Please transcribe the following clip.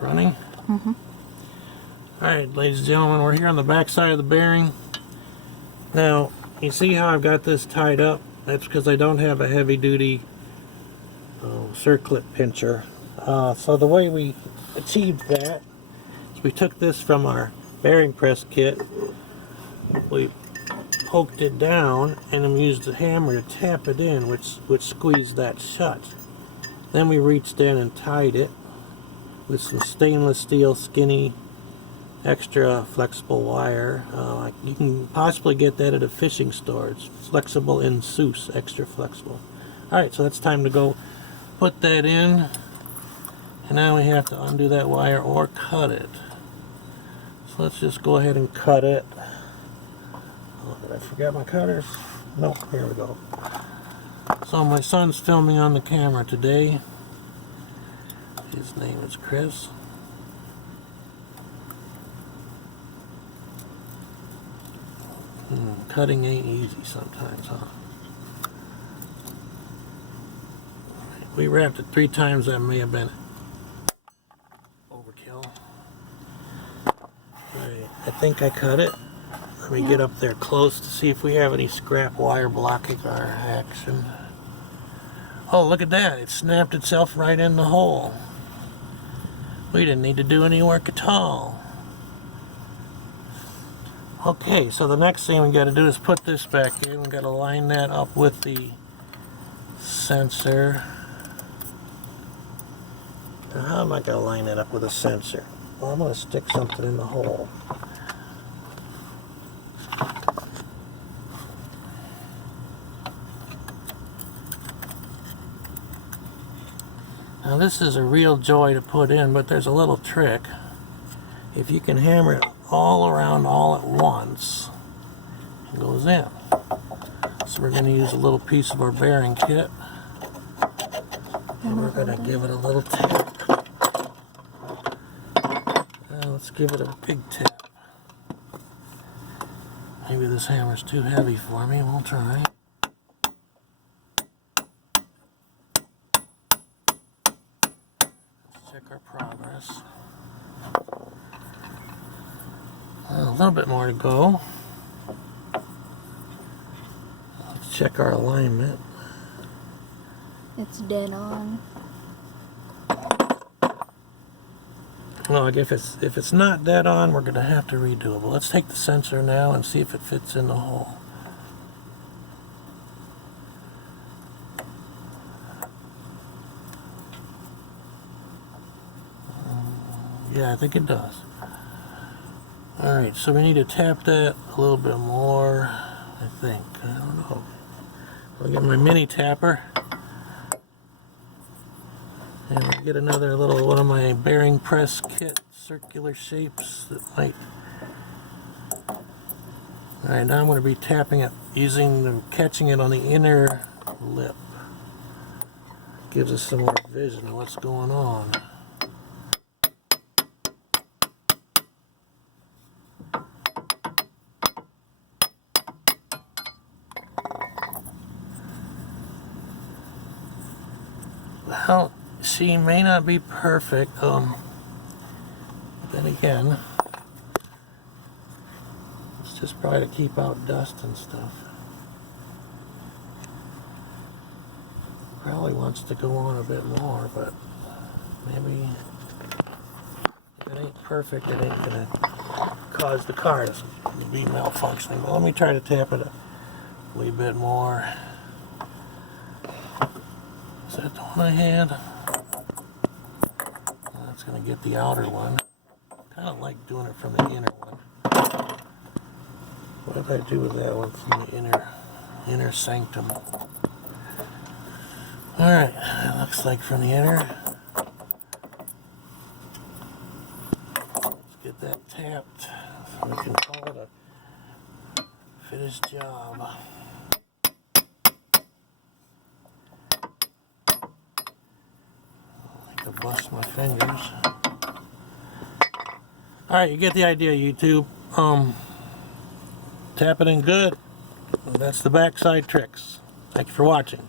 running? Mm-hmm. Alright, ladies and gentlemen, we're here on the back side of the bearing. Now, you see how I've got this tied up? That's because I don't have a heavy-duty circlip pincher. So the way we achieved that is we took this from our bearing press kit, we poked it down, and then used the hammer to tap it in, which squeezed that shut. Then we reached in and tied it with some stainless steel skinny extra flexible wire. You can possibly get that at a fishing store. It's flexible in Seuss, extra flexible. Alright, so it's time to go put that in, and now we have to undo that wire or cut it. So let's just go ahead and cut it. Oh, did I forget my cutters? Nope, here we go. So my son's filming on the camera today. His name is Chris. Cutting ain't easy sometimes, huh? We wrapped it 3 times. That may have been overkill. Alright, I think I cut it. Let me get up there close to see if we have any scrap wire blocking our action. Oh, look at that. It snapped itself right in the hole. We didn't need to do any work at all. Okay, so the next thing we got to do is put this back in. We got to line that up with the sensor. Now, how am I going to line that up with a sensor? Well, I'm going to stick something in the hole. Now this is a real joy to put in, but there's a little trick. If you can hammer it all around all at once, it goes in. So we're going to use a little piece of our bearing kit, and we're going to give it a little tap. Now let's give it a big tap. Maybe this hammer's too heavy for me. We'll try. Check our progress. A little bit more to go. Let's check our alignment. It's dead on. Well, if it's not dead on, we're going to have to redo it. But let's take the sensor now and see if it fits in the hole. Yeah, I think it does. Alright, so we need to tap that a little bit more, I think. I don't know. I'll get my mini tapper. And I'll get another little one of my bearing press kit circular shapes that might... Alright, now I'm going to be tapping it catching it on the inner lip. Gives us some more vision of what's going on. Well, she may not be perfect. Then again, it's just probably to keep out dust and stuff. Probably wants to go on a bit more, but maybe if it ain't perfect, it ain't gonna cause the car to be malfunctioning. But let me try to tap it a wee bit more. Is that the one I had? That's going to get the outer one. Kind of like doing it from the inner one. What did I do with that one from the inner sanctum? Alright, it looks like from the inner. Let's get that tapped so we can call it a finished job. To bust my fingers. Alright, you get the idea, YouTube. Tap it in good. That's the backside tricks. Thank you for watching.